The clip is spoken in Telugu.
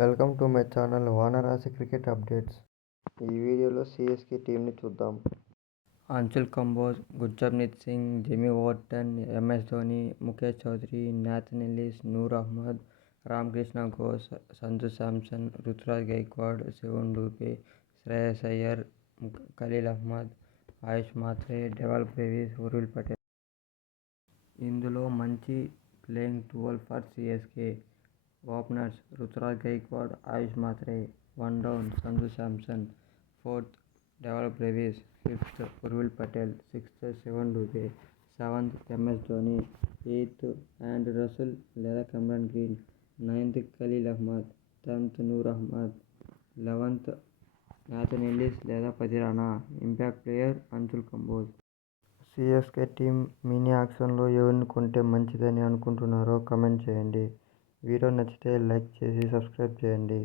Welcome to my channel Vanarasi cricket updates. ఈ వీడియోలో సిఎస్కే టీంని చూద్దాం. Anshul Kamboj, Gurjapreet Singh, Jamie Overton, MS Dhoni, Mukesh Choudhary, Nathan Ellis, Noor Ahmad, Ramakrishna Ghosh, Sanju Samson, Ruturaj Gaikwad, Shivam Dube, Shreyas Iyer, Khaleel Ahmed, Ayush Mhatre, Dewald Brevis, Urvil Patel. ఇందులో మంచి playing 12 for CSK. Openers Ruturaj Gaikwad, Ayush Mhatre. 1 down Sanju Samson. 4th Dewald Brevis. 5th Urvil Patel. 6th Shivam Dube. 7th MS Dhoni. 8th Andre Russell లేదా Cameron Green. 9th Khaleel Ahmed. 10th Noor Ahmad. 11th Nathan Ellis లేదా Pathirana. Impact player Anshul Kamboj. CSK team mini ఆక్షన్లో ఎవరిని కొంటే మంచిదని అనుకుంటున్నారో కామెంట్ చేయండి. వీడియో నచ్చితే లైక్ చేసి సబ్స్క్రైబ్ చేయండి.